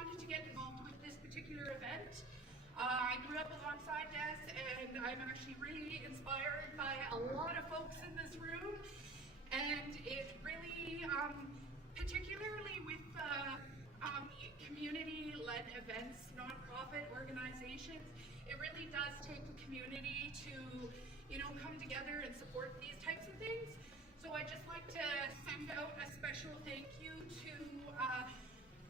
wanted to get involved with this particular event. I grew up alongside Des, and I'm actually really inspired by a lot of folks in this room. And it really, particularly with community-led events, nonprofit organizations, it really does take a community to, come together and support these types of things. So I'd just like to send out a special thank you to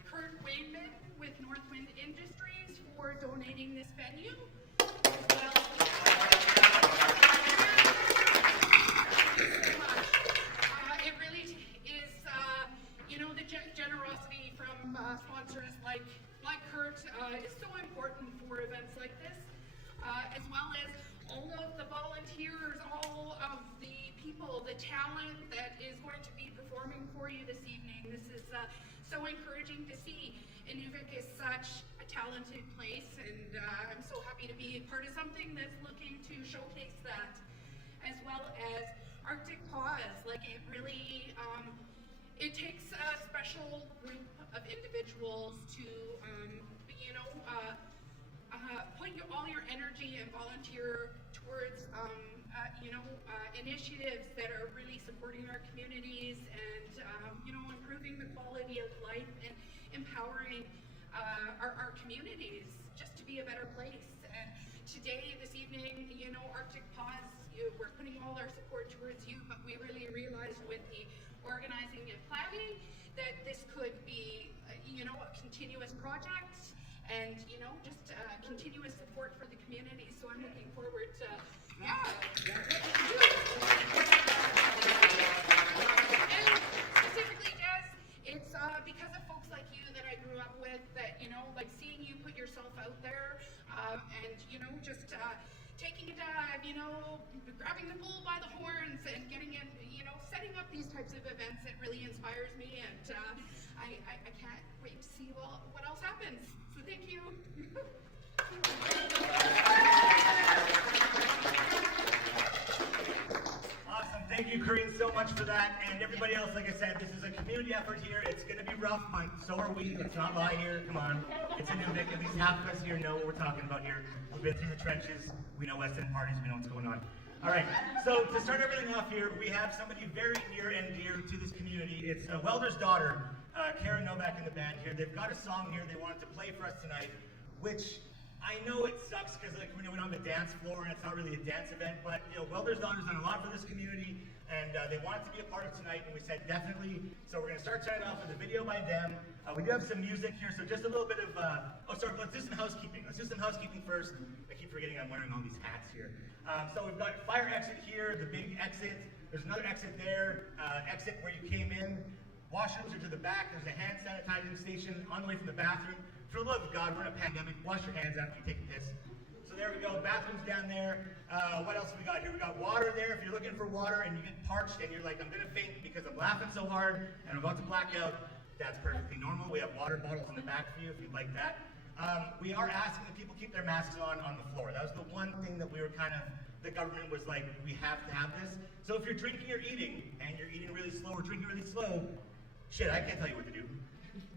Kurt Wainman with Northwind Industries for donating this venue. As well. It really is, the generosity from sponsors like Kurt is so important for events like this, as well as all of the volunteers, all of the people, the talent that is going to be performing for you this evening. This is so encouraging to see. Inuvik is such a talented place, and I'm so happy to be part of something that's looking to showcase that, as well as Arctic Pause. Like, it really, it takes a special group of individuals to, put all your energy and volunteer towards, initiatives that are really supporting our communities and, improving the quality of life and empowering our communities just to be a better place. And today, this evening, Arctic Pause, we're putting all our support towards you, but we really realized with the organizing and planning that this could be, a continuous project and, just continuous support for the community. So I'm looking forward to, And specifically, Des, it's because of folks like you that I grew up with that, seeing you put yourself out there and, just taking a dive, grabbing the bull by the horns and getting in, setting up these types of events, it really inspires me, and I can't wait to see what else happens. So thank you. Awesome. Thank you, Corinne, so much for that. And everybody else, like I said, this is a community effort here. It's going to be rough, but so are we. Let's not lie here. Come on. It's Inuvik. At least half of us here know what we're talking about here. We've been through the trenches. We know West End parties. We know what's going on. All right. So to start everything off here, we have somebody very near and dear to this community. It's Welder's daughter, Karen Novak, in the band here. They've got a song here they wanted to play for us tonight, which I know it sucks because we don't have a dance floor and it's not really a dance event, but Welder's daughter's done a lot for this community, and they wanted to be a part of tonight, and we said definitely. So we're going to start tonight off with a video by them. We do have some music here, so just a little bit of, let's do some housekeeping. Let's do some housekeeping first. I keep forgetting I'm wearing all these hats here. So we've got fire exit here, the big exit. There's another exit there, exit where you came in. Washrooms are to the back. There's a hand sanitizing station on the way from the bathroom. For the love of God, we're in a pandemic. Wash your hands after you take a piss. So there we go. Bathrooms down there. What else have we got here? We got water there. If you're looking for water and you get parched and you're like, I'm going to faint because I'm laughing so hard and I'm about to black out, that's perfectly normal. We have water bottles in the back for you if you'd like that. We are asking that people keep their masks on the floor. That was the one thing that we were the government was like, we have to have this. So if you're drinking or eating, and you're eating really slow or drinking really slow, shit, I can't tell you what to do.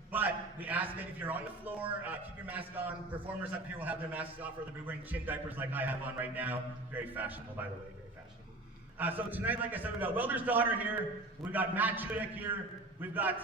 But we ask that if you're on the floor, keep your mask on. Performers up here will have their masks off, or they'll be wearing chin diapers like I have on right now. Very fashionable, by the way, very fashionable. So tonight, like I said, we've got Welder's daughter here. We've got Matt Judek here. We've got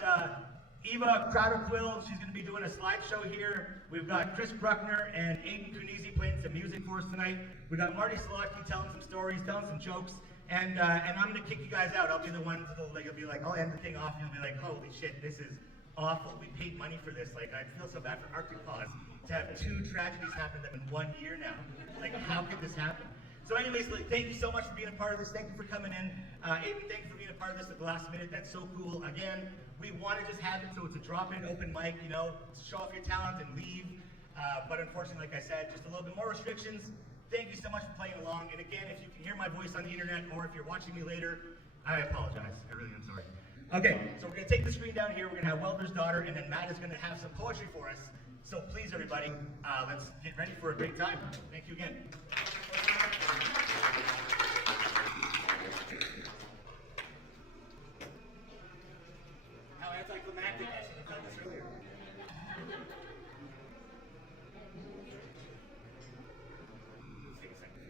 Eva Crowder-Quill. She's going to be doing a slideshow here. We've got Chris Bruckner and Aiden Kunisi playing some music for us tonight. We've got Marty Solotki telling some stories, telling some jokes. And I'm going to kick you guys out. I'll be the one that'll be like, I'll end the thing off, and you'll be like, holy shit, this is awful. We paid money for this. Like, I feel so bad for Arctic Pause to have 2 tragedies happen to them in 1 year now. Like, how could this happen? So anyways, thank you so much for being a part of this. Thank you for coming in. Aiden, thank you for being a part of this at the last minute. That's so cool. Again, we want to just have it so it's a drop-in open mic, to show off your talent and leave. But unfortunately, like I said, just a little bit more restrictions. Thank you so much for playing along. And again, if you can hear my voice on the internet or if you're watching me later, I apologize. I really am sorry. Okay, so we're going to take the screen down here. We're going to have Welder's daughter, and then Matt is going to have some poetry for us. So please, everybody, let's get ready for a great time. Thank you again. How anticlimactic. I should have done this earlier. Take a second.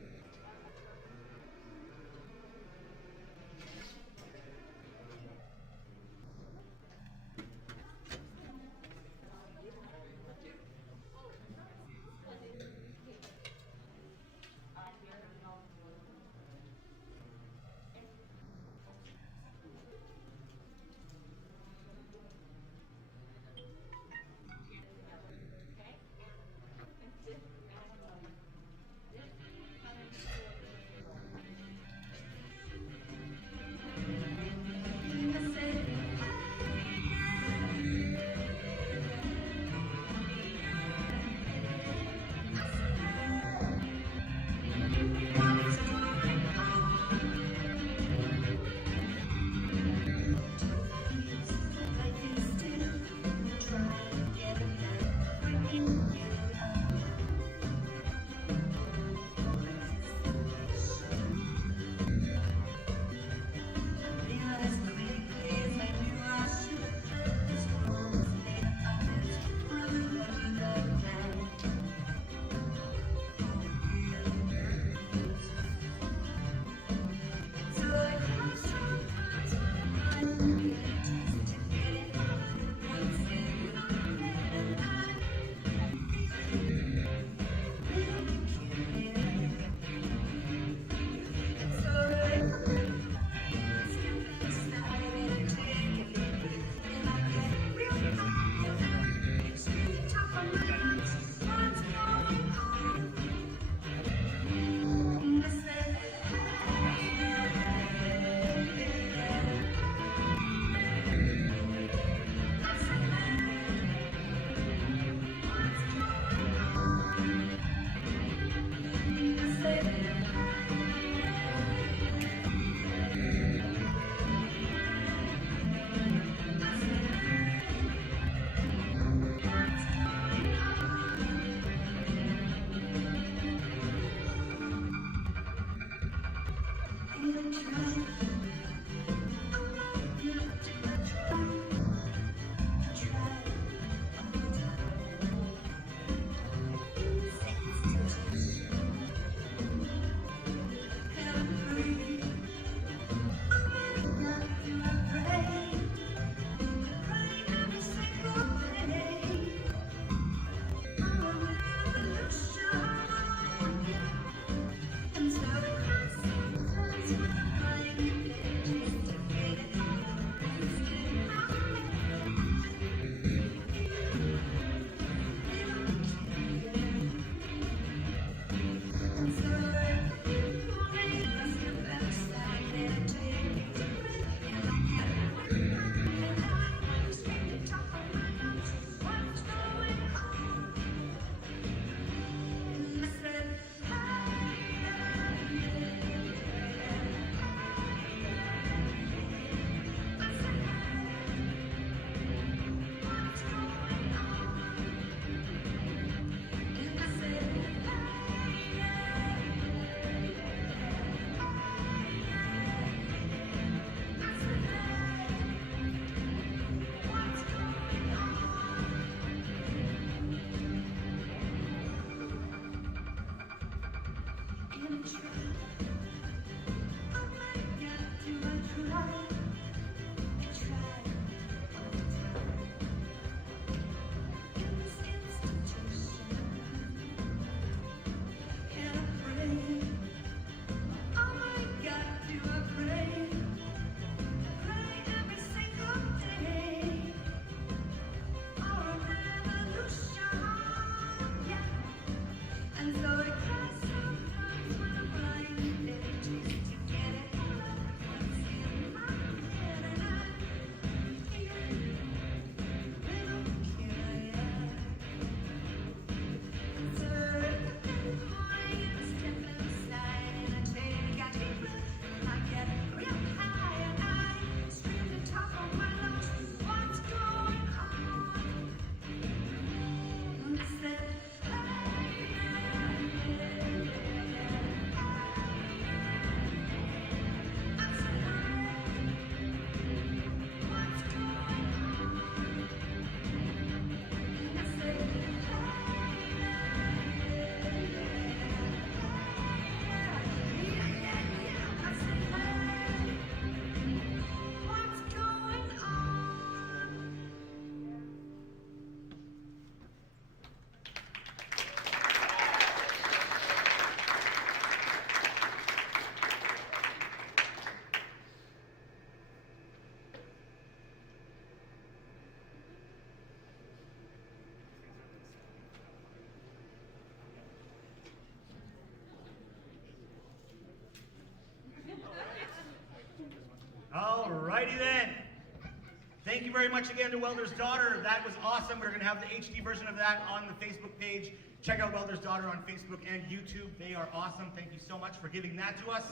thank you very much again to Welder's Daughter. That was awesome. We're going to have the HD version of that on the Facebook page. Check out Welder's Daughter on Facebook and YouTube. They are awesome. Thank you so much for giving that to us.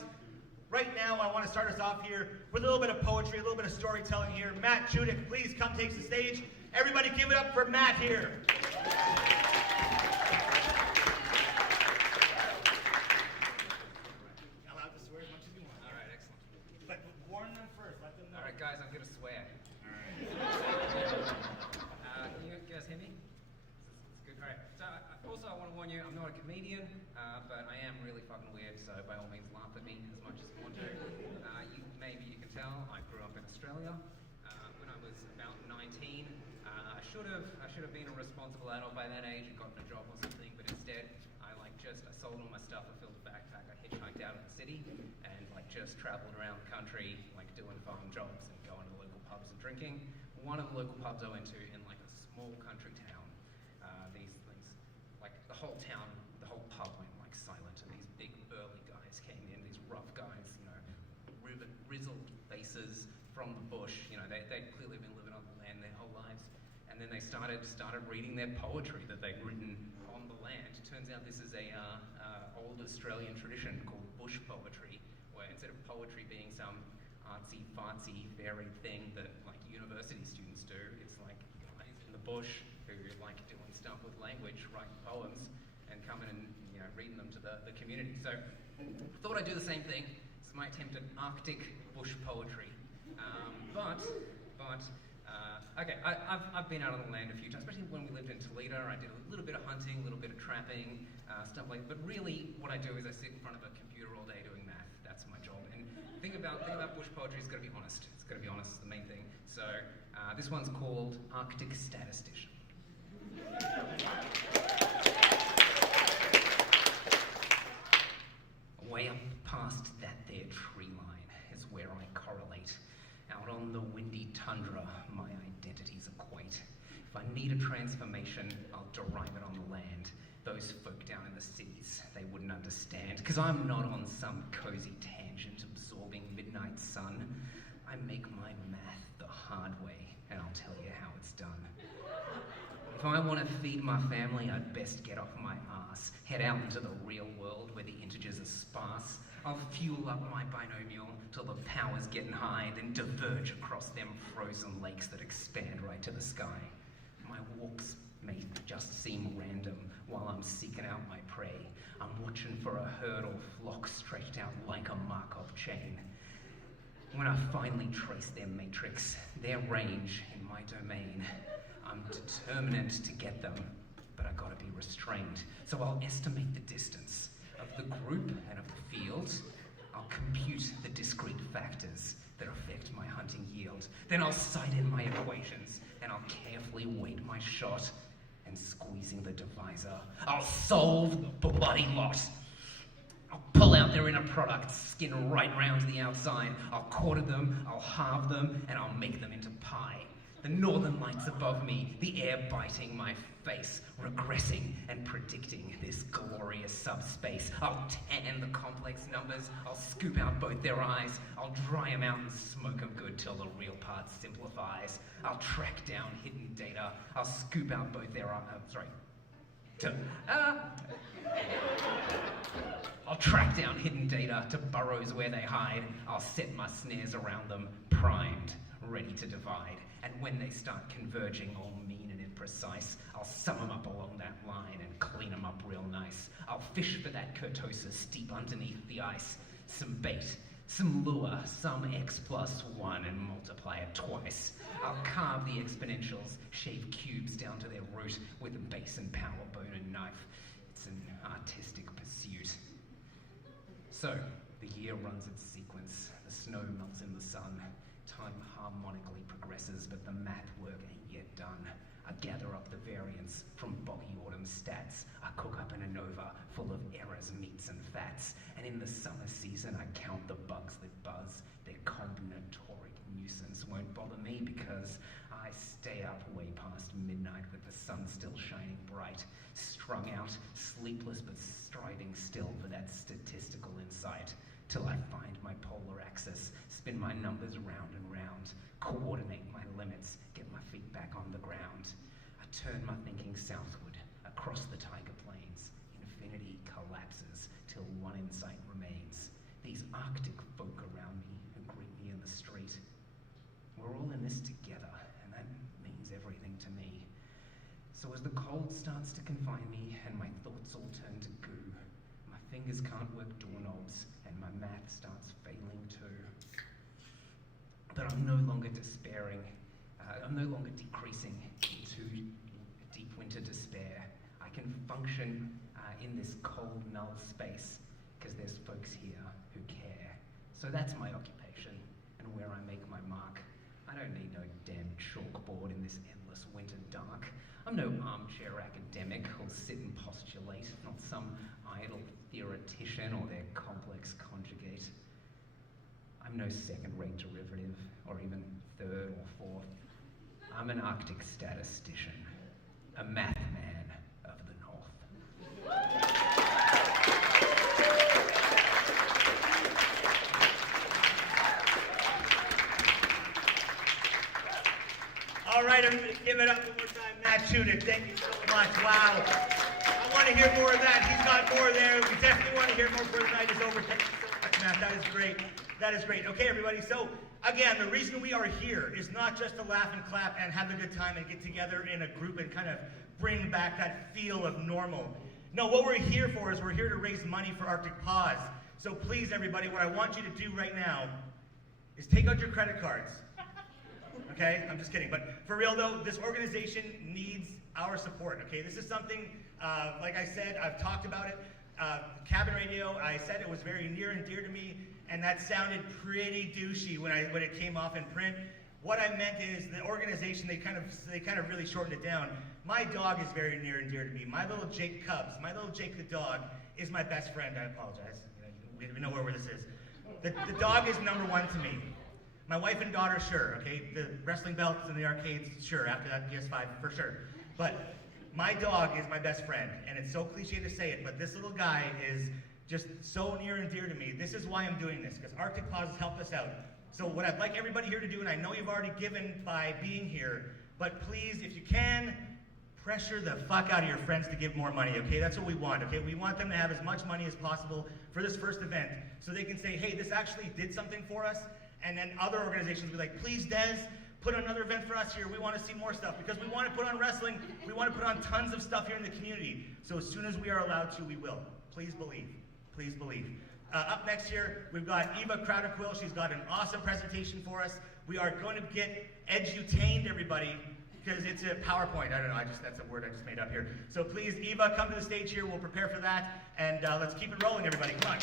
Right now, I want to start us off here with a little bit of poetry, a little bit of storytelling here. Matt Judik, please come take the stage. Everybody give it up for Matt here. Allowed to swear as much as you want. All right, excellent. But warn them first. Let them know. All right, guys, I'm going to swear. All right. Can you guys hear me? It's good. All right. So, also, I want to warn you, I'm not a comedian, but I am really fucking weird, so by all means, laugh at me as much as you want to. Maybe you can tell, I grew up in Australia. When I was about 19, I should have been a responsible adult by that age and gotten a job or something, but instead, I sold all my stuff, I filled a backpack, I hitchhiked out of the city, and just traveled around the country, doing farm jobs and going to local pubs and drinking. One of the local pubs I went to in a small country town, these the whole town, the whole pub went silent, and these big burly guys came in, these rough guys, grizzled faces from the bush. They'd clearly been living on the land their whole lives, and then they started reading their poetry that they'd written on the land. It turns out this is a old Australian tradition called bush poetry, where instead of poetry being some artsy-fartsy varied thing that university students do, it's guys in the bush who like doing stuff with language, writing poems, and coming and reading them to the community. So I thought I'd do the same thing. It's my attempt at Arctic bush poetry. Okay, I've been out on the land a few times, especially when we lived in Toledo. I did a little bit of hunting, a little bit of trapping, stuff but really what I do is I sit in front of a computer all day doing math. That's my job. And think about bush poetry, it's got to be honest. It's got to be honest, it's the main thing. So this one's called Arctic Statistician. Way up past that there tree line is where I correlate. Out on the windy tundra, my identities equate. If I need a transformation, I'll derive it on the land. Those folk down in the cities, they wouldn't understand, 'cause I'm not on some cozy tangent absorbing midnight sun. I make my math the hard way, and I'll tell you how it's done. If I want to feed my family, I'd best get off my ass, head out into the real world where the integers are sparse. I'll fuel up my binomial till the power's getting high, then diverge across them frozen lakes that expand right to the sky. My walks may just seem random while I'm seeking out my prey. I'm watching for a herd or flock stretched out like a Markov chain. When I finally trace their matrix, their range in my domain, I'm determined to get them, but I gotta be restrained. So I'll estimate the distance of the group and of the field. I'll compute the discrete factors that affect my hunting yield. Then I'll cite in my equations, and I'll carefully weight my shot. And squeezing the divisor, I'll solve the bloody lot. I'll pull out their inner products, skin right round to the outside. I'll quarter them, I'll halve them, and I'll make them into pie. The northern lights above me, the air biting my face, regressing and predicting this glorious subspace. I'll tan the complex numbers, I'll scoop out both their eyes, I'll dry them out and smoke them good till the real part simplifies. I'll track down hidden data, I'll scoop out both their eyes, I'll track down hidden data to burrows where they hide. I'll set my snares around them, primed, ready to divide. And when they start converging, all mean and imprecise, I'll sum them up along that line and clean them up real nice. I'll fish for that kurtosis deep underneath the ice. Some bait, some lure, some x+1 and multiply it twice. I'll carve the exponentials, shave cubes down to their root with a base and power bone and knife. It's an artistic pursuit. So, the year runs its sequence, the snow melts in the sun, time harmonically progresses, but the math work ain't yet done. I gather up the variance from boggy autumn stats. I cook up an ANOVA full of errors, meats and fats, and in the summer season I count the bugs that buzz. Their combinatoric nuisance won't bother me because I stay up way past midnight with the sun still shining bright, strung out, sleepless but striving still for that statistical insight. till I find my polar axis, spin my numbers round and round, coordinate my limits, get my feet back on the ground. I turn my thinking southward, across the Tiger Plains. Infinity collapses till one insight remains. These Arctic folk around me who greet me in the street. We're all in this together, and that means everything to me. So as the cold starts to confine me and my thoughts all turn to goo, my fingers can't work doorknobs and my math starts failing too. But I'm no longer despairing. I'm no longer decreasing into deep winter despair. I can function in this cold, null space because there's folks here who care. So that's my occupation and where I make my mark. I don't need no damn chalkboard in this endless winter dark. I'm no armchair academic who'll sit and postulate, not some idle theoretician or their complex conjugate. I'm no second-rate derivative, or even third or fourth. I'm an Arctic statistician, a math man of the North. All right, I'm going to give it up one more time. Matt Chudik, thank you so much. Wow. I want to hear more of that. He's got more there. We definitely want to hear more before the night is over. Thank you so much, Matt. That is great. That is great. Okay, everybody. So, again, the reason we are here is not just to laugh and clap and have a good time and get together in a group and kind of bring back that feel of normal. No, what we're here for is we're here to raise money for Arctic Paws. So please, everybody, what I want you to do right now is take out your credit cards. Okay? I'm just kidding. But for real, though, this organization needs our support. Okay? This is something, like I said, I've talked about it. Cabin radio, I said it was very near and dear to me, and that sounded pretty douchey when it came off in print. What I meant is the organization, they kind of really shortened it down. My dog is very near and dear to me. My little Jake Cubs, my little Jake the dog, is my best friend. I apologize. We don't even know where this is. The dog is number one to me. My wife and daughter, sure, okay? The wrestling belts and the arcades, sure, after that PS5, for sure. But my dog is my best friend, and it's so cliche to say it, but this little guy is just so near and dear to me. This is why I'm doing this, because Arctic Paws has helped us out. So what I'd like everybody here to do, and I know you've already given by being here, but please, if you can, pressure the fuck out of your friends to give more money, okay? That's what we want, okay? We want them to have as much money as possible for this first event, so they can say, hey, this actually did something for us, and then other organizations will be like, please, Des, put on another event for us here. We want to see more stuff, because we want to put on wrestling. We want to put on tons of stuff here in the community. So as soon as we are allowed to, we will. Please believe. Please believe. Up next here, we've got Eva Crowder-Quill. She's got an awesome presentation for us. We are going to get edutained, everybody, because it's a PowerPoint. I don't know, that's a word I just made up here. So please, Eva, come to the stage here. We'll prepare for that, and let's keep it rolling, everybody. Come on.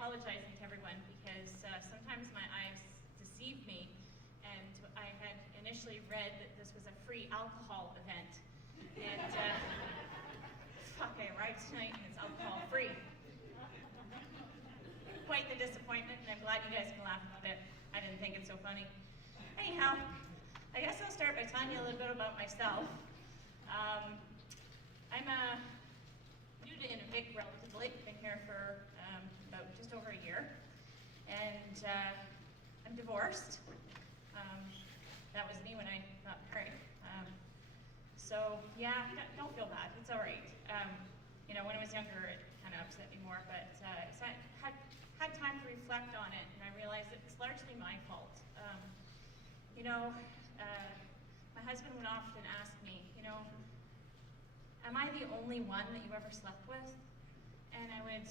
Apologizing to everyone because sometimes my eyes deceive me, and I had initially read that this was a free alcohol event, and fuck, I arrived tonight and it's alcohol free. Quite the disappointment, and I'm glad you guys can laugh about it. I didn't think it's so funny. Anyhow, I guess I'll start by telling you a little bit about myself. I'm new to Inuvik relatively. Been here for about just over a year, and I'm divorced. So yeah, don't feel bad. It's all right. You know, when I was younger, it kind of upset me more, but so I had time to reflect on it, and I realized that it's largely my fault. You know, my husband would often ask me, you know, am I the only one that you ever slept with? And I would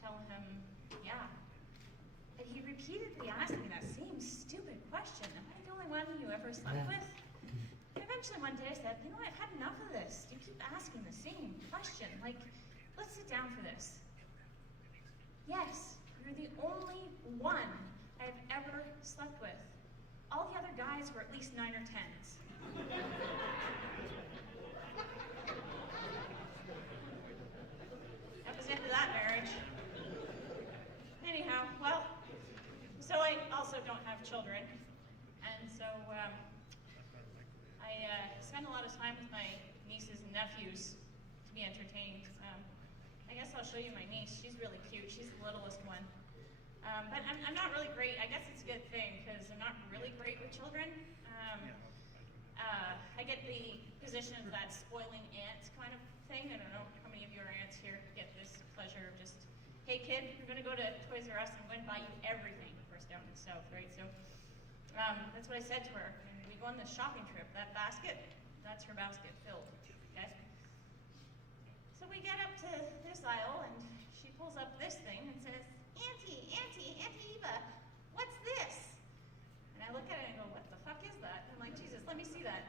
tell him, yeah. And he repeatedly asked me that same stupid question, am I the only one you ever slept with? And eventually one day I said, you know, I've had enough of this. You keep asking the same question. Like, let's sit down for this. Yes, you're the only one I've ever slept with. All the other guys were at least 9 or 10s. That was the end of that marriage. Anyhow, well, so I also don't have children, and so I spend a lot of time with my nieces and nephews to be entertained. I guess I'll show you my niece. She's really cute. She's the littlest one. But I'm not really great. I guess it's a good thing because I'm not really great with children. I get the position of that spoiling aunt kind of thing. I don't know how many of you are aunts here get this pleasure of just, hey kid, you're going to go to Toys R Us. I'm going to buy you everything. Of course, down in the south, right? So that's what I said to her. And we go on this shopping trip. That basket, that's her basket filled. Okay. So we get up to this aisle, and she pulls up this thing and says, Auntie Eva, what's this? And I look at it and go, what the fuck is that? I'm like, Jesus, let me see that.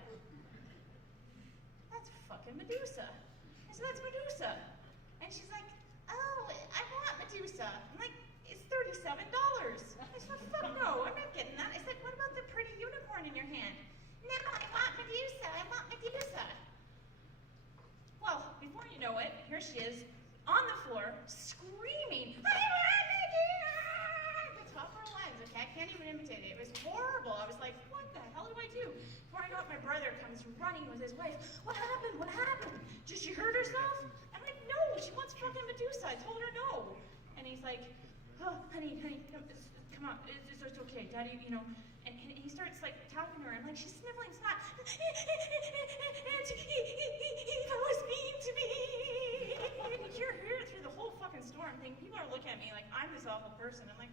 That's fucking Medusa. I said, that's Medusa. And she's like, oh, I want Medusa. I'm like, it's $37. I said, fuck no, I'm not getting that. I said, what about the pretty unicorn in your hand? No, I want Medusa. Well, before you know it, here she is on the floor, screaming, I want Medusa! At the top of her lungs, okay? I can't even imitate it. It was horrible. I was like, what the hell do I do? Before I know it, my brother comes running with his wife. What happened? Did she hurt herself? I'm like, no, she wants fucking Medusa. I told her no. And he's like, oh, honey, come on, it's okay, Daddy, you know. And he starts like talking to her, and like she's sniffling snot. Auntie, he was mean to me. And you hear it through the whole fucking storm thing. People are looking at me like I'm this awful person. I'm like,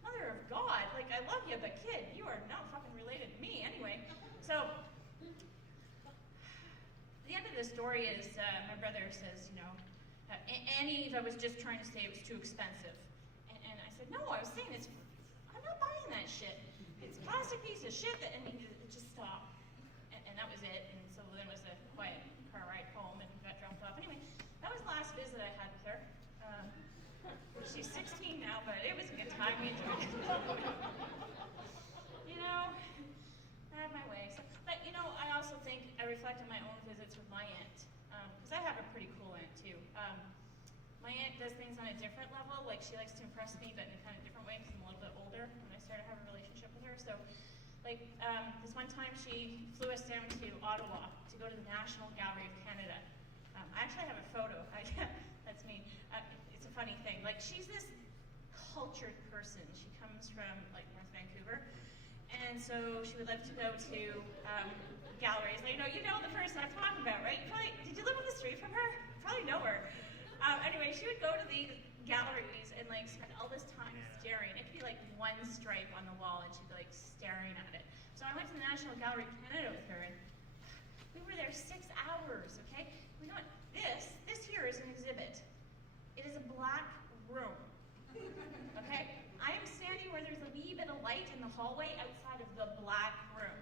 Mother of God, like I love you, but kid, you are not fucking related to me anyway. So the end of the story is my brother says, you know, Annie, I was just trying to say it was too expensive. And I said, no, I was saying I'm not buying that shit. It's a plastic piece of shit and it just stopped. And that was it. And so then it was a quiet car ride home and got dropped off. Anyway, that was the last visit I had with her. She's 16 now, but it was a good time. We enjoyed it. You know, I had my way. So, but you know, I also think I reflect on my own visits with my aunt. Because I have a pretty cool aunt too. My aunt does things on a different level. Like she likes to impress me, but in a kind of different way because I'm a little bit older when I started having a relationship with her. So, like this one time she flew us down to Ottawa to go to the National Gallery of Canada. I actually have a photo. That's me. It's a funny thing. Like she's this cultured person. She comes from like North Vancouver, and so she would love to go to galleries. Now, you know the person I'm talking about, right? Probably, did you live on the street from her? Probably know her. Anyway, she would go to these galleries and like spend all this time staring. It could be like one stripe on the wall, and she'd be like staring at it. So I went to the National Gallery of Canada with her, and we were there 6 hours. Okay, you know what? This here is an exhibit. It is a black room. Okay, I am standing where there's a wee bit of light in the hallway outside of the black room.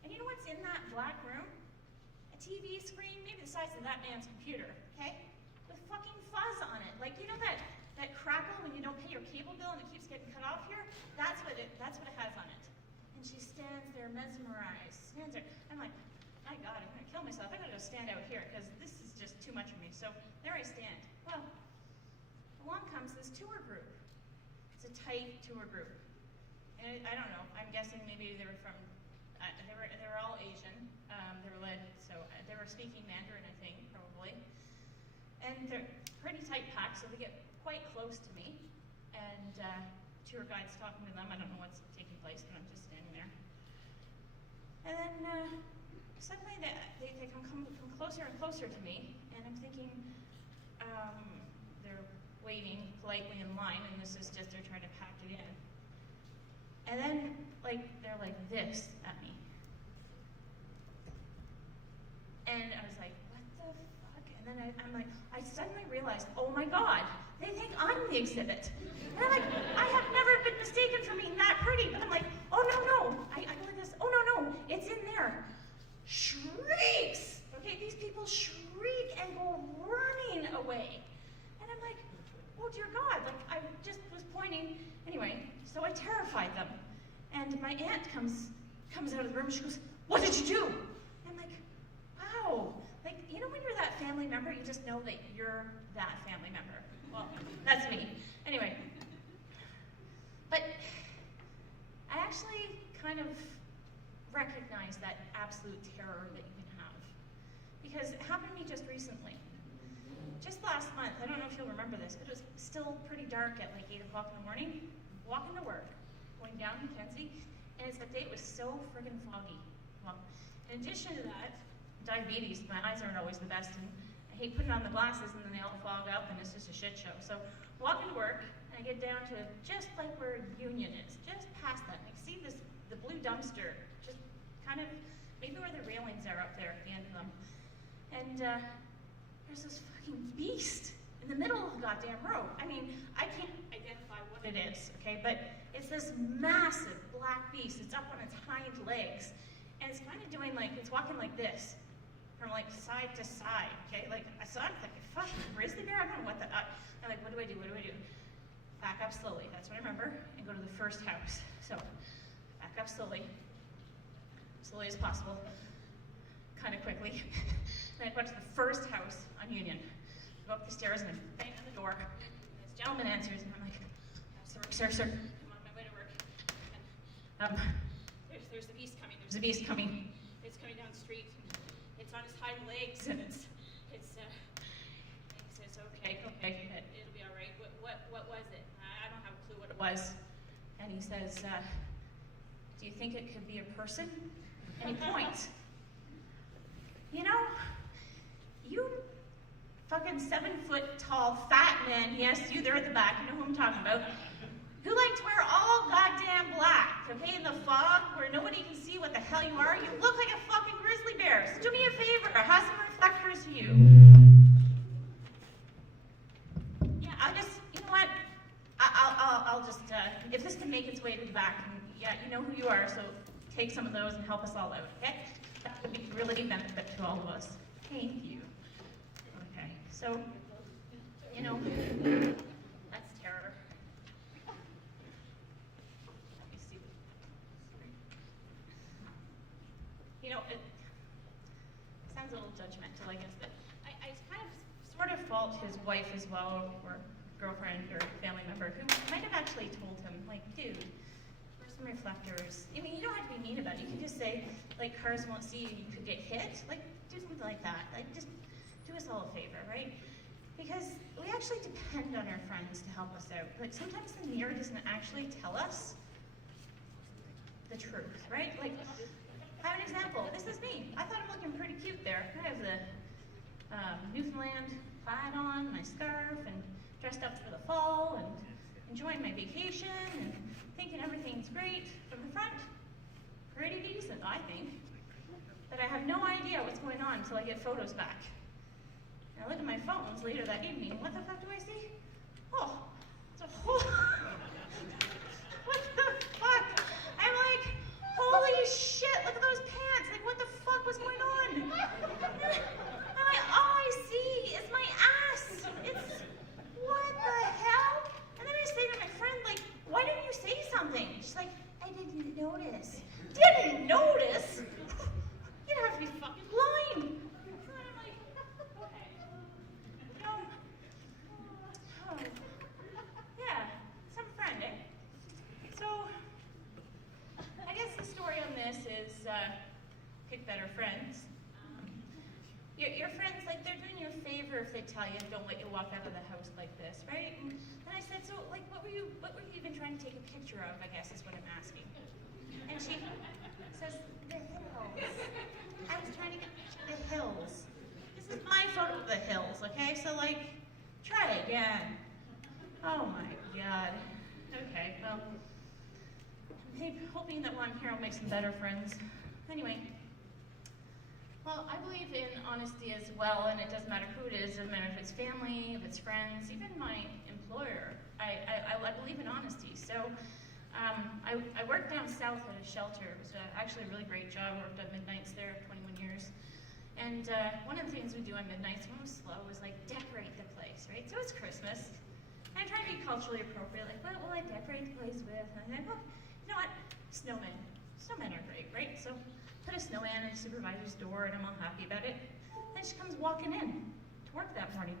And you know what's in that black room? A TV screen, maybe the size of that man's computer, okay? With fucking fuzz on it. Like, you know that crackle when you don't pay your cable bill and it keeps getting cut off here? That's what it has on it. And she stands there mesmerized, stands there. I'm like, my God, I'm gonna kill myself. I gotta go stand out here because this is just too much for me. So there I stand. Well, along comes this tour group. It's a tight tour group. And I don't know, I'm guessing maybe they were from, they were all Asian. They were led, so they were speaking Mandarin, I think, probably. And they're pretty tight packed, so they get quite close to me. And tour guide's talking to them. I don't know what's taking place, but I'm just standing there. And then suddenly they come closer and closer to me, and I'm thinking, they're waiting politely in line, and this is just, they're trying to pack it in. And then, like, they're like this at me. And I was like, what the fuck? And then I'm like, I suddenly realized, oh my God, they think I'm the exhibit. And I'm like, I have never been mistaken for being that pretty. But I'm like, oh no, I go like this, oh no, it's in there. Shrieks! Okay, these people shriek and go running away. And I'm like, oh dear God, like I just was pointing. Anyway, so I terrified them. And my aunt comes out of the room, she goes, what did you do? I'm like, wow. Like, you know when you're that family member, you just know that you're that family member. Well, that's me. Anyway. But I actually kind of recognize that absolute terror that you can have. Because it happened to me just recently. Just last month, I don't know if you'll remember this, but it was still pretty dark at like 8 o'clock in the morning, walking to work, going down Mackenzie, and it's that day it was so friggin' foggy. Well, in addition to that, diabetes, my eyes aren't always the best, and I hate putting on the glasses and then they all fog up and it's just a shit show. So walking to work, and I get down to just like where Union is, just past that, and I see the blue dumpster, just kind of, maybe where the railings are up there at the end of them. And there's this fucking beast in the middle of the goddamn road. I mean, I can't identify what it is, okay? But it's this massive black beast. It's up on its hind legs. And it's kind of doing like, it's walking like this, from like side to side, okay? Like, so I'm thinking, fuck, grizzly bear? I don't know what the, I'm like, what do I do? Back up slowly, that's what I remember, and go to the first house. So, back up slowly as possible, kind of quickly. Then I go to the first house on Union. I go up the stairs and I bang on the door. And this gentleman answers, and I'm like, sir, I'm on my way to work. And, there's the beast coming. It's coming down the street. It's on his hind legs, and it's he says, okay, it'll be all right. What was it? I don't have a clue what it was. And he says, do you think it could be a person? And he points. You know, you fucking 7-foot-tall fat man, yes, you there at the back, you know who I'm talking about, who like to wear all goddamn black, okay, in the fog where nobody can see what the hell you are, you look like a fucking grizzly bear. So do me a favor, have some reflectors to you. Yeah, you know what, I'll just, if this can make its way to the back, and yeah, you know who you are, so take some of those and help us all out, okay? That would be really benefit to all of us. Thank you. Okay, so, you know, that's terror. Let me see. You know, it sounds a little judgmental, I guess, but I kind of sort of fault his wife as well, or girlfriend, or family member, who might have actually told him, like, dude, some reflectors. I mean, you don't have to be mean about it. You can just say, like, cars won't see you, you could get hit. Like, do something like that. Like, just do us all a favor, right? Because we actually depend on our friends to help us out. Like, sometimes the mirror doesn't actually tell us the truth, right? Like, I have an example. This is me. I thought I'm looking pretty cute there. I have the Newfoundland plaid on, my scarf, and dressed up for the fall, and enjoying my vacation, and thinking everything's great from the front. Pretty decent, I think. But I have no idea what's going on until I get photos back. And I look at my phones later that evening, what the fuck do I see? Oh, it's a whole... What the fuck? I'm like, holy shit, look at those pants. Like, what the fuck was going on? And all I see is my ass. It's, what the hell? And then I say to my friend, like, why didn't you say something? She's like, I didn't notice. Didn't notice? You'd have to be fucking blind. And I'm like, okay. You know, oh, yeah, some friend, eh? So, I guess the story on this is pick better friends. Your friends, like, they're doing you a favor if they tell you don't let you walk out of the house like this, right? And I said, so, like, what were you even trying to take a picture of, I guess is what I'm asking. And she says the hills. I was trying to get the hills. This is my photo of the hills, okay? So, like, try again. Oh my God. Okay, well, I'm hoping that while I'm here I'll make some better friends. Anyway. Well, I believe in honesty as well, and it doesn't matter who it is. It doesn't matter if it's family, if it's friends, even my employer. I believe in honesty. So I worked down south at a shelter. It was actually a really great job. I worked at midnights there, 21 years. And one of the things we do on midnights when it was slow was like decorate the place, right? So it's Christmas. And I try to be culturally appropriate, like, what will I decorate the place with? And I thought, well, you know what? Snowmen. Snowmen are great, right? So put a snowman in the supervisor's door and I'm all happy about it. Then she comes walking in to work that morning.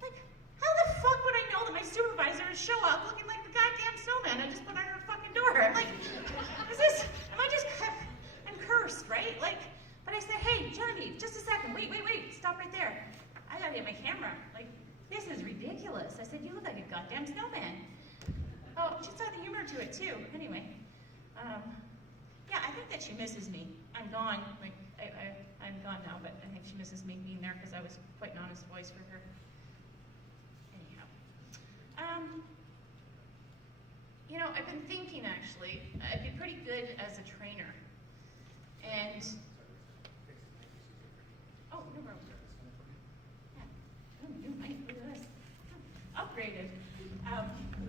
Like, how the fuck would I know that my supervisor would show up looking like the goddamn snowman I just put on her fucking door? I'm like, I'm cursed, right? Like, but I said, hey, Genevieve, just a second, wait, stop right there. I gotta get my camera. Like, this is ridiculous. I said, you look like a goddamn snowman. Oh, she saw the humor to it too. Anyway, yeah, I think that she misses me. I'm gone, like, I'm gone now, but I think she misses me being there because I was quite an honest voice for her. Anyhow. You know, I've been thinking actually, I'd be pretty good as a trainer. And, oh, no problem. Yeah. Oh, new mic, look at this. Upgraded.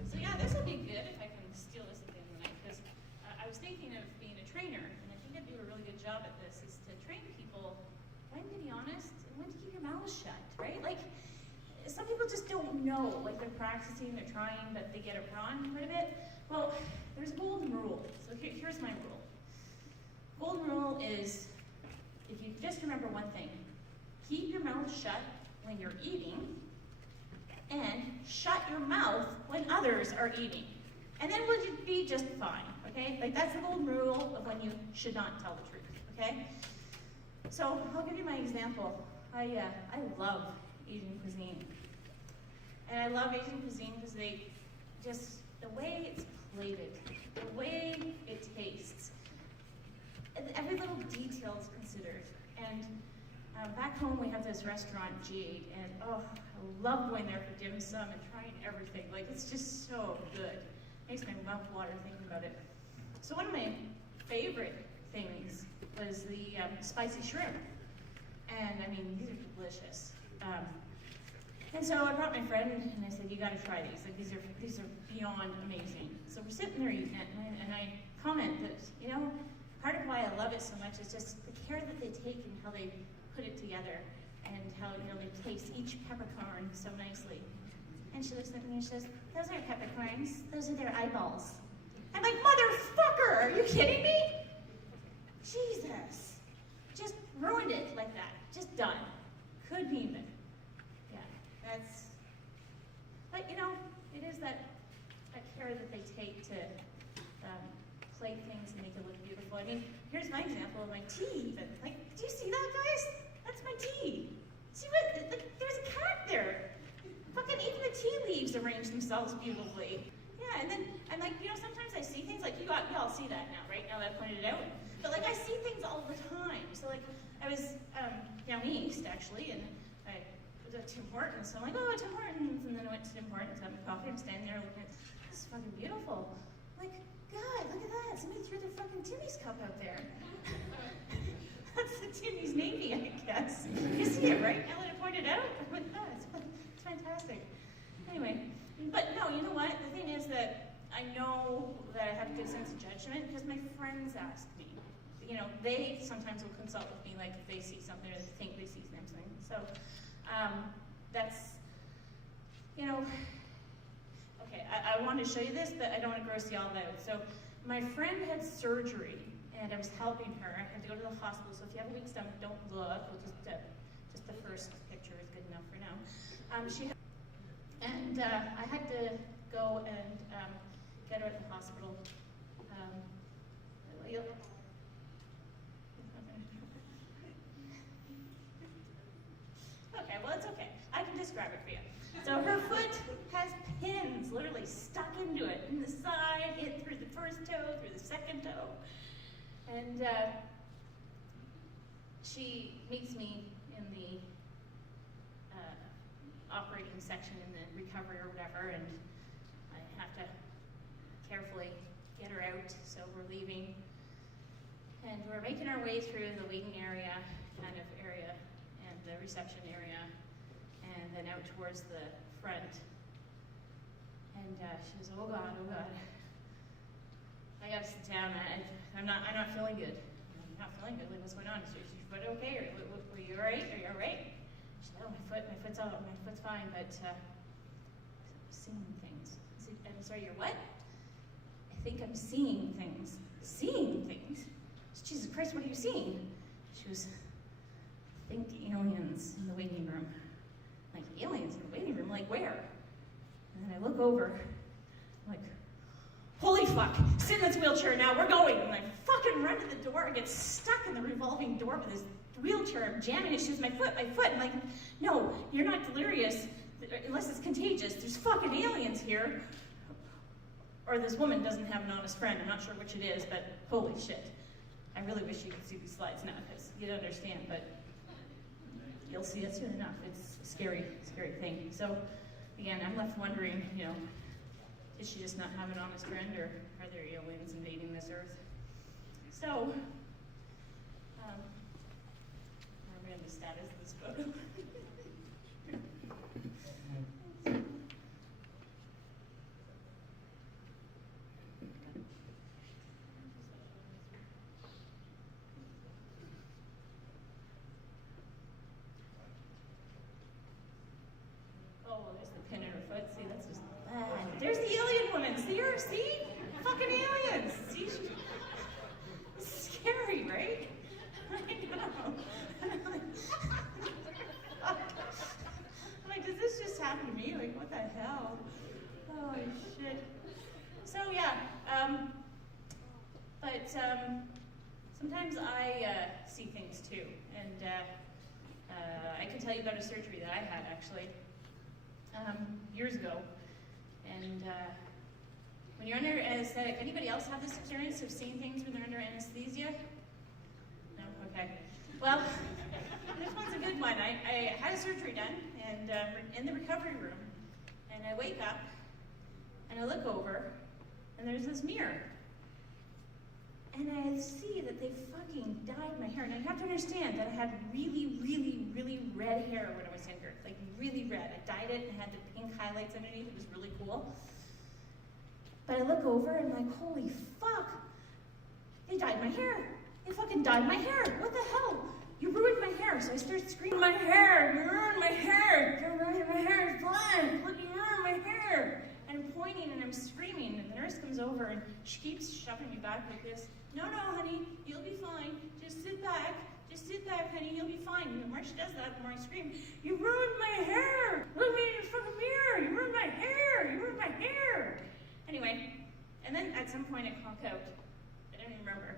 So yeah, this will be good if I can steal this at the end of the night, because I was thinking of being a trainer, and I think I'd do a really good job at this, is to train people when to be honest and when to keep your mouth shut, right? Like, some people just don't know, like they're practicing, they're trying, but they get it wrong quite a bit. Well, there's a golden rule. So here's my rule. Golden rule is, if you just remember one thing, keep your mouth shut when you're eating, and shut your mouth when others are eating. And then we'll be just fine, okay? Like, that's the golden rule of when you should not tell the truth, okay? So I'll give you my example. I love Asian cuisine. And I love Asian cuisine because they just, the way it's plated, the way it tastes, every little detail is considered. And back home we have this restaurant, Jade, and oh, I love going there for dim sum and trying everything. Like, it's just so good. Makes my mouth water thinking about it. So one of my favorite things was the spicy shrimp. And I mean, these are delicious. And so I brought my friend and I said, you gotta try these. Like, these are beyond amazing. So we're sitting there eating it, and I comment that, you know, part of why I love it so much is just the care that they take and how they put it together, and how, you know, they place each peppercorn so nicely. And she looks at me and she says, those aren't peppercorns, those are their eyeballs. I'm like, motherfucker, are you kidding me? Jesus. Just ruined it like that. Just done. Couldn't even. Yeah, that's, but you know, it is that care that they take to plate things and make it look beautiful. I mean, here's my example of my tea even. Like, do you see that, guys? That's my tea. See what, there's a cat there. Fucking even the tea leaves arrange themselves beautifully. Yeah, and then, and like, you know, sometimes I see things, like you all see that now, right? Now that I pointed it out. But like, I see things all the time. So like, I was down east, actually, and I was at Tim Hortons. So I'm like, oh, Tim Hortons. And then I went to Tim Hortons, having coffee. I'm standing there looking at, this is fucking beautiful. Like, God, look at that. Somebody threw their fucking Timmy's cup out there. That's the Timmy's Navy, I guess. You see it, right? Now that I pointed out? I'm like, oh, it's fantastic. Anyway, but no, you know what? The thing is that I know that I have a good sense of judgment because my friends ask me. You know, they sometimes will consult with me, like if they see something or they think they see something. So that's, you know, okay, I wanted to show you this, but I don't want to gross y'all out. So my friend had surgery, and I was helping her. I had to go to the hospital, so if you have a weak stomach, don't look. We'll just the first picture is good enough for now. I had to go and get her at the hospital. Okay, well, it's okay. I can describe it for you. So her foot has pins literally stuck into it, in the side, in through the first toe, through the second toe. And she meets me in the operating section in the recovery or whatever, and I have to carefully get her out, so we're leaving. And we're making our way through the waiting area, kind of area, and the reception area, and then out towards the front. And she goes, oh God, I gotta sit down. I'm not feeling good. I'm not feeling good. Like, what's going on? Is your foot okay? Or were you all right? Are you all right? She said, oh, my foot's fine, but I'm seeing things. I said, I'm sorry, you're what? I think I'm seeing things. Seeing things? Jesus Christ, what are you seeing? She was, I think aliens in the waiting room. Like, aliens in the waiting room? Like, where? And then I look over, I'm like, holy fuck, sit in this wheelchair now, we're going. And I fucking run to the door, I get stuck in the revolving door with this wheelchair, I'm jamming it, she goes, my foot. I'm like, no, you're not delirious, unless it's contagious. There's fucking aliens here. Or this woman doesn't have an honest friend, I'm not sure which it is, but holy shit. I really wish you could see these slides now, because you'd understand, but you'll see it soon enough. It's a scary, scary thing. So, again, I'm left wondering, did she just not have an honest friend, or are there aliens invading this earth? So, I'm reading the status of this photo. Oh, there's the pin in her foot. See, that's just bad. There's the alien woman. See her? See? Fucking aliens. See? It's scary, right? I know. I'm like, does this just happen to me? Like, what the hell? Holy shit. So, yeah. But sometimes I see things too. And I can tell you about a surgery that I had, actually. Years ago, and when you're under anesthetic, anybody else have this experience of seeing things when they're under anesthesia? No? Okay. Well, this one's a good one. I had a surgery done, and in the recovery room, and I wake up, and I look over, and there's this mirror, and I see that they fucking dyed my hair. Now, you have to understand that I had really, really, really red hair when I was younger. Like, really red. I dyed it and had the pink highlights underneath. It was really cool. But I look over and I'm like, holy fuck. They dyed my hair. They fucking dyed my hair. What the hell? You ruined my hair. So I start screaming, my hair. You ruined my hair. You ruined my hair. It's blind. Look, you ruined my hair. And I'm pointing and I'm screaming. And the nurse comes over and she keeps shoving me back like this. No, honey, you'll be fine. Just sit back. Just sit back, honey, you'll be fine. And the more she does that, the more I scream, you ruined my hair! Look at me in the fucking mirror! You ruined my hair! You ruined my hair! Anyway, and then at some point I conk out. I don't even remember.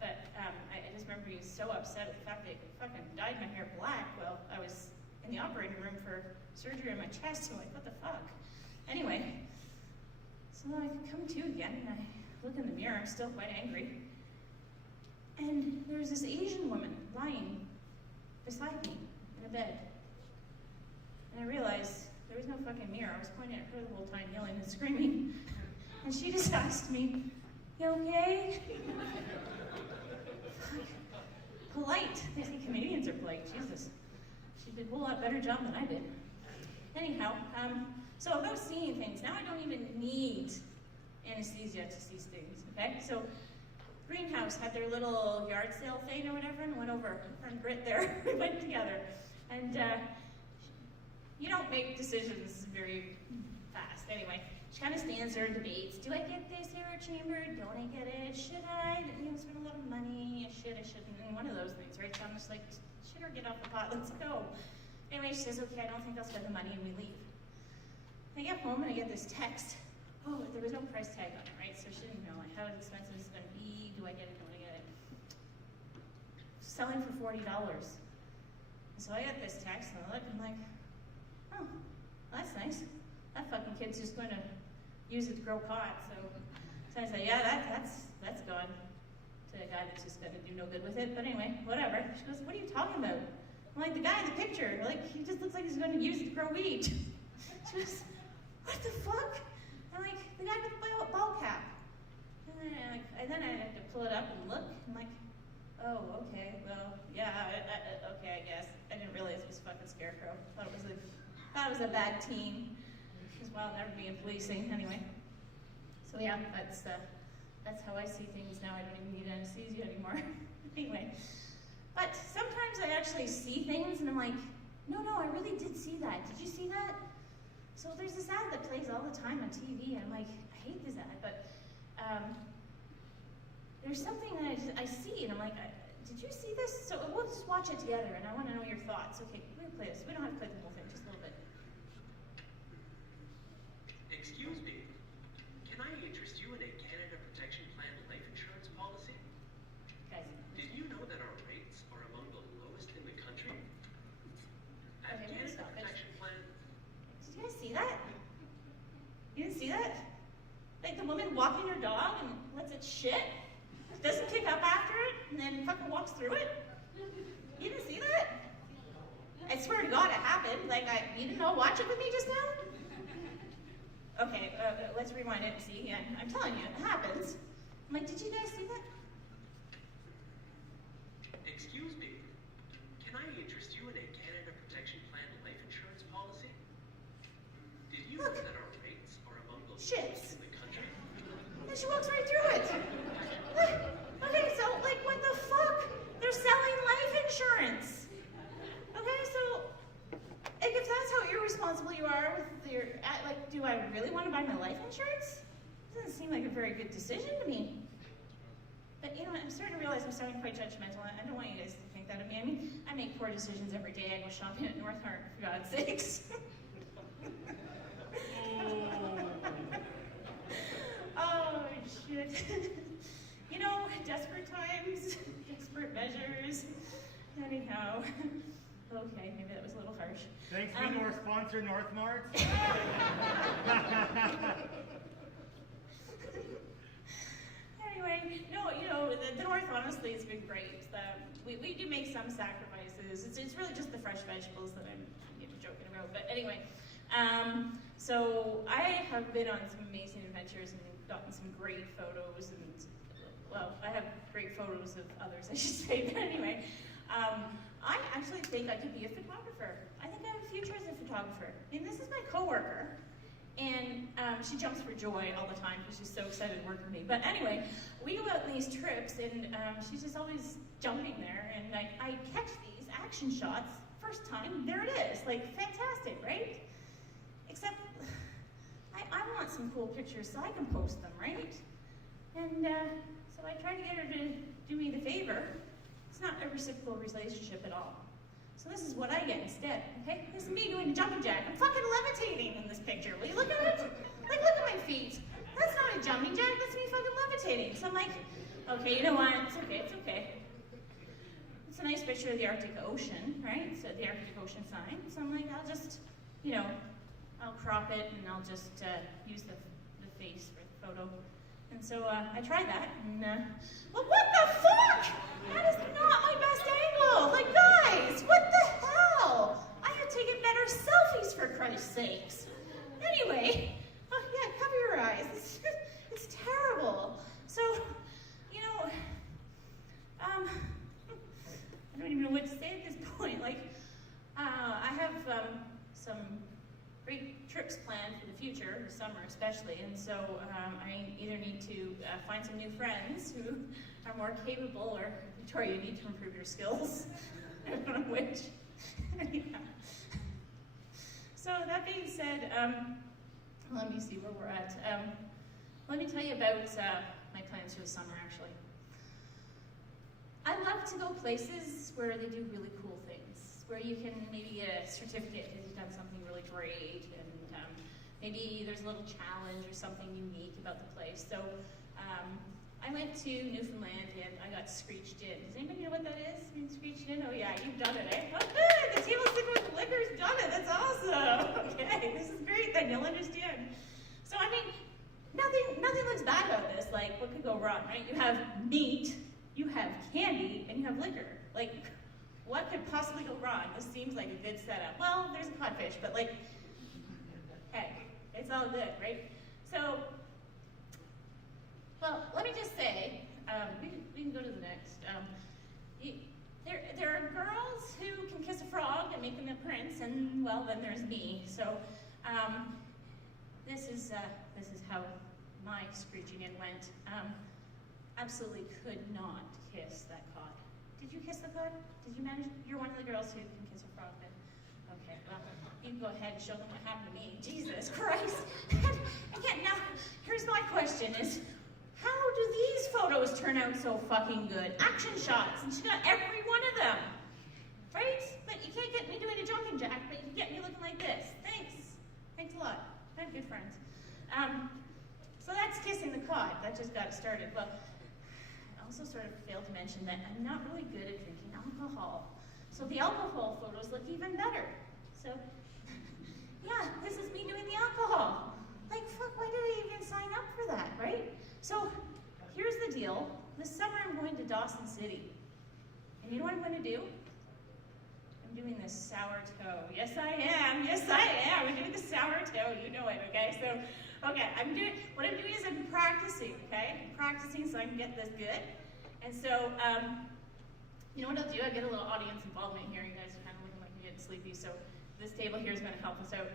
But I just remember being so upset at the fact they fucking dyed my hair black. Well, I was in the operating room for surgery on my chest, so like, what the fuck? Anyway, so I come to again, and I look in the mirror, I'm still quite angry. And there's this Asian woman lying beside me in a bed. And I realized there was no fucking mirror. I was pointing at her the whole time, yelling and screaming. And she just asked me, you okay? Polite. They think comedians are polite. Jesus. She did a whole lot better job than I did. Anyhow, so about seeing things, now I don't even need anesthesia to see things, okay? So Greenhouse had their little yard sale thing or whatever, and went over. Her friend Britt there, we went together. And you don't make decisions very fast. Anyway, she kind of stands there and debates. Do I get this air chamber? Don't I get it? Should I? Spend a lot of money. I shouldn't. And one of those things, right? So I'm just like, should or get off the pot, let's go. Anyway, she says, okay, I don't think I'll spend the money, and we leave. I get home and I get this text. Oh, there was no price tag on it, right? So she didn't know like how expensive it's going to be. Do I get it? Don't I get it? Selling for $40. So I got this text and I look and I'm like, oh, that's nice. That fucking kid's just going to use it to grow pot. So I said, yeah, that's gone. to a guy that's just gonna do no good with it. But anyway, whatever. She goes, what are you talking about? I'm like, the guy in the picture, like, he just looks like he's gonna use it to grow weed. She goes, what the fuck? I'm like, the guy with the ball cap. And then I had to pull it up and look. I'm like, oh, okay, well, yeah, okay, I guess. I didn't realize it was fucking Scarecrow. Thought it was a bad teen. As well, never be in policing, anyway. So yeah, that's how I see things now. I don't even need anesthesia anymore. Anyway, but sometimes I actually see things and I'm like, no, I really did see that. Did you see that? So there's this ad that plays all the time on TV, and I'm like, I hate this ad, but there's something that I see, and I'm like, did you see this? So we'll just watch it together, and I want to know your thoughts. Okay, we're gonna play this. We don't have to play the whole thing, just a little bit. Excuse me, can I interest you in a Canada Protection Plan life insurance policy? Guys. Did you know that our rates are among the lowest in the country? At Okay, we're gonna Canada stop it. Protection Plan, Did you guys see that? You didn't see that? Like the woman walking her dog and lets it shit, doesn't kick up after it, and then fucking walks through it? You didn't see that? I swear to God it happened. Like, you didn't all watch it with me just now? Okay, let's rewind it and see again. I'm telling you, it happens. I'm like, did you guys see that? excuse me, can I interest you in a Canada Protection Plan life insurance policy? Did you know Look. that our rates are among the Shits. lowest in the country? And she walks right through it. Okay, so, like, what the fuck? They're selling life insurance. Okay, so, like, if that's how irresponsible you are with your, like, do I really want to buy my life insurance? Doesn't seem like a very good decision to me. But, you know, I'm starting to realize I'm starting quite judgmental. I don't want you guys to think that of me. I mean, I make poor decisions every day. I go shopping at Northmart, for God's sakes. Oh, shit. You know, desperate times, desperate measures. Anyhow. Okay, maybe that was a little harsh. Thanks be to our sponsor, Northmart. Anyway, no, you know, the North honestly has been great. We do make some sacrifices. It's really just the fresh vegetables that I'm joking about. But anyway, so I have been on some amazing adventures and gotten some great photos and, well, I have great photos of others, I should say. But anyway, I actually think I could be a photographer. I think I have a future as a photographer. And this is my coworker. And she jumps for joy all the time because she's so excited to work with me. But anyway, we go out on these trips, and she's just always jumping there. And I catch these action shots. First time, there it is. Like, fantastic, right? Except, I want some cool pictures so I can post them, right? And so I try to get her to do me the favor. It's not a reciprocal relationship at all. So this is what I get instead, okay? This is me doing a jumping jack. I'm fucking levitating in this picture. Will you look at it? Like, look at my feet. That's not a jumping jack, that's me fucking levitating. So I'm like, okay, you know what? It's okay, it's okay. It's a nice picture of the Arctic Ocean, right? So the Arctic Ocean sign. So I'm like, I'll just, you know, I'll crop it and I'll just use the face for the photo. And so I tried that, and well, what the fuck? That is not my best angle. Like, guys, what the hell? I have taken better selfies, for Christ's sakes. Anyway, yeah, cover your eyes. It's terrible. So, you know, I don't even know what to say at this point. Like, I have some great trips planned for the future, the summer especially, and so I either need to find some new friends who are more capable, or Victoria, you need to improve your skills. I don't know which. Yeah. So that being said, let me see where we're at. Let me tell you about my plans for the summer, actually. I love to go places where they do really cool things, where you can maybe get a certificate because you've done something really great, and maybe there's a little challenge or something unique about the place. So I went to Newfoundland and I got screeched in. Does anybody know what that is? I mean, screeched in? Oh yeah, you've done it, eh? Oh good, the table sitting with the liquor's done it. That's awesome. Okay, this is great then, you'll understand. So I mean, nothing looks bad about this. Like, what could go wrong, right? You have meat, you have candy and you have liquor. Like, what could possibly go wrong? This seems like a good setup. Well, there's a codfish, but like, hey, it's all good, right? So, well, let me just say, we can go to the next. There are girls who can kiss a frog and make them a prince, and well, then there's me. So, this is how my screeching in went. Absolutely could not kiss that cod. Did you kiss the cod? Did you manage? You're one of the girls who can kiss a frog, then. Okay, well, you can go ahead and show them what happened to me. Jesus Christ. Again, now, here's my question is, how do these photos turn out so fucking good? Action shots, and she got every one of them. Right? But you can't get me doing a jumping jack, but you can get me looking like this. Thanks. Thanks a lot. I have good friends. So that's kissing the cod. That just got it started. Well, I also sort of failed to mention that I'm not really good at drinking alcohol. So the alcohol photos look even better. So, yeah, this is me doing the alcohol. Like, fuck, why did I even sign up for that, right? So, here's the deal. This summer I'm going to Dawson City. And you know what I'm going to do? I'm doing this sourdough. Yes, I am. Yes, I am. I'm doing the sourdough. You know it, okay? So, okay, what I'm doing is I'm practicing, okay? I'm practicing so I can get this good. And so, you know what I'll do? I get a little audience involvement here. You guys are kind of looking like you're getting sleepy, so this table here is going to help us out.